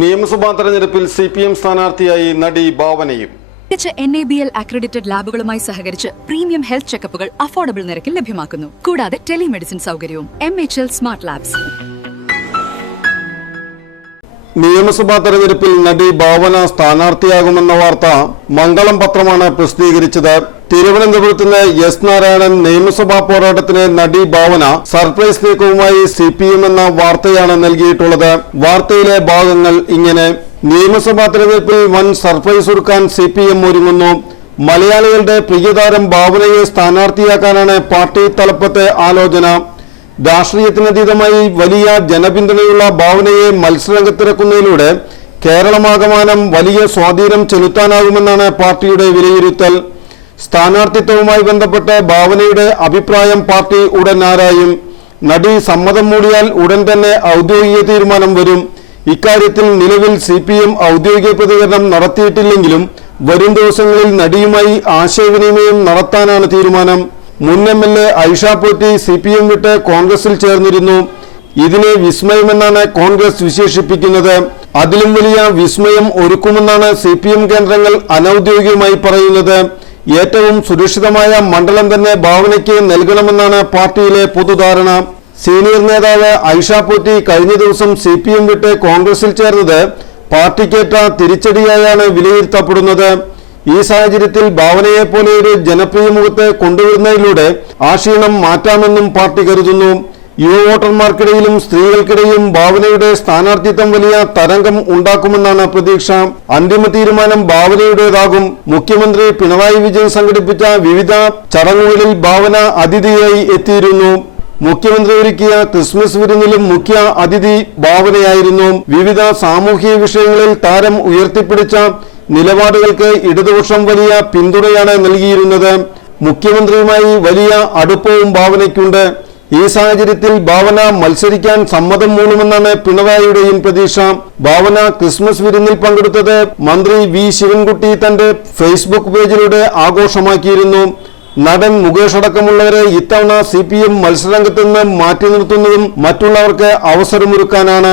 നിയമസഭാ തെരഞ്ഞെടുപ്പിൽ സിപിഎം സ്ഥാനാർത്ഥിയായി നടി ഭാവനയും NABL അക്രഡിറ്റഡ് ലാബുകളുമായി സഹകരിച്ച് പ്രീമിയം ഹെൽത്ത് ചെക്കപ്പുകൾ അഫോർഡബിൾ നിരക്കിൽ ലഭ്യമാക്കുന്നു. കൂടാതെ ടെലിമെഡിസിൻ സൗകര്യവും. MHL smart labs. നിയമസഭാ തെരഞ്ഞെടുപ്പിൽ നടി ഭാവന സ്ഥാനാർത്ഥിയാകുമെന്ന വാർത്ത മംഗളം പത്രമാണ് പ്രസിദ്ധീകരിച്ചത്. തിരുവനന്തപുരത്ത് നിന്ന് എസ് നാരായണൻ നിയമസഭാ പോരാട്ടത്തിന് നടി ഭാവന സർപ്രൈസ് നീക്കവുമായി സിപിഎം എന്ന വാർത്തയാണ് നൽകിയിട്ടുള്ളത്. വാർത്തയിലെ ഭാഗങ്ങൾ ഇങ്ങനെ: നിയമസഭാ തെരഞ്ഞെടുപ്പിൽ വൻ സർപ്രൈസ് ഒരുക്കാൻ സിപിഎം ഒരുങ്ങുന്നു. മലയാളികളുടെ പ്രിയതാരം ഭാവനയെ സ്ഥാനാർത്ഥിയാക്കാനാണ് പാർട്ടി തലപ്പത്തെ ആലോചന. രാഷ്ട്രീയത്തിനതീതമായി വലിയ ജനപിന്തുണയുള്ള ഭാവനയെ മത്സരരംഗത്തിറക്കുന്നതിലൂടെ കേരളമാകമാനം വലിയ സ്വാധീനം ചെലുത്താനാകുമെന്നാണ് പാർട്ടിയുടെ വിലയിരുത്തൽ. സ്ഥാനാർത്ഥിത്വവുമായി ബന്ധപ്പെട്ട് ഭാവനയുടെ അഭിപ്രായം പാർട്ടി ഉടൻ ആരായും. നടി സമ്മതം മൂടിയാൽ ഉടൻ തന്നെ ഔദ്യോഗിക തീരുമാനം വരും. ഇക്കാര്യത്തിൽ നിലവിൽ സിപിഎം ഔദ്യോഗിക പ്രതികരണം നടത്തിയിട്ടില്ലെങ്കിലും വരും ദിവസങ്ങളിൽ നടിയുമായി ആശയവിനിമയം നടത്താനാണ് തീരുമാനം. മുൻ MLA ഐഷ പോറ്റി സിപിഎം വിട്ട് കോൺഗ്രസിൽ ചേർന്നിരുന്നു. ഇതിനെ വിസ്മയമെന്നാണ് കോൺഗ്രസ് വിശേഷിപ്പിക്കുന്നത്. അതിലും വലിയ വിസ്മയം ഒരുക്കുമെന്നാണ് സിപിഎം കേന്ദ്രങ്ങൾ അനൌദ്യോഗികമായി പറയുന്നത്. ഏറ്റവും സുരക്ഷിതമായ മണ്ഡലം തന്നെ ഭാവനയ്ക്ക് നൽകണമെന്നാണ് പാർട്ടിയിലെ പൊതുധാരണ. സീനിയർ നേതാവ് ഐഷ പോറ്റി കഴിഞ്ഞ ദിവസം സിപിഎം വിട്ട് കോൺഗ്രസിൽ ചേർന്നത് പാർട്ടിക്കേറ്റ തിരിച്ചടിയായാണ് വിലയിരുത്തപ്പെടുന്നത്. ഈ സാഹചര്യത്തിൽ ഭാവനയെ പോലെ ഒരു ജനപ്രിയ മുഖത്തെ കൊണ്ടുവരുന്നതിലൂടെ ആ ക്ഷീണം മാറ്റാമെന്നും പാർട്ടി കരുതുന്നു. യുവ വോട്ടർമാർക്കിടയിലും സ്ത്രീകൾക്കിടയിലും ഭാവനയുടെ സ്ഥാനാർത്ഥിത്വം വലിയ തരംഗം ഉണ്ടാക്കുമെന്നാണ് പ്രതീക്ഷ. അന്തിമ തീരുമാനം ഭാവനയുടേതാകും. മുഖ്യമന്ത്രി പിണറായി വിജയൻ സംഘടിപ്പിച്ച വിവിധ ചടങ്ങുകളിൽ ഭാവന അതിഥിയായി എത്തിയിരുന്നു. മുഖ്യമന്ത്രി ഒരുക്കിയ ക്രിസ്മസ് വിരുന്നിലും മുഖ്യ അതിഥി ഭാവനയായിരുന്നു. വിവിധ സാമൂഹിക വിഷയങ്ങളിൽ താരം ഉയർത്തിപ്പിടിച്ച നിലപാടുകൾക്ക് ഇടതുപക്ഷം വലിയ പിന്തുണയാണ് നൽകിയിരുന്നത്. മുഖ്യമന്ത്രിയുമായി വലിയ അടുപ്പവും ഭാവനയ്ക്കുണ്ട്. ഈ സാഹചര്യത്തിൽ ഭാവന മത്സരിക്കാൻ സമ്മതം മൂളുമെന്നാണ് പിണറായിയുടെയും പ്രതീക്ഷ. ഭാവന ക്രിസ്മസ് വിരുന്നിൽ പങ്കെടുത്തത് മന്ത്രി വി ശിവൻകുട്ടി തന്റെ ഫേസ്ബുക്ക് പേജിലൂടെ ആഘോഷമാക്കിയിരുന്നു. നടൻ മുകേഷ് അടക്കമുള്ളവരെ ഇത്തവണ സിപിഎം മത്സരരംഗത്ത് നിന്ന് മാറ്റി നിർത്തുന്നതും മറ്റുള്ളവർക്ക് അവസരമൊരുക്കാനാണ്.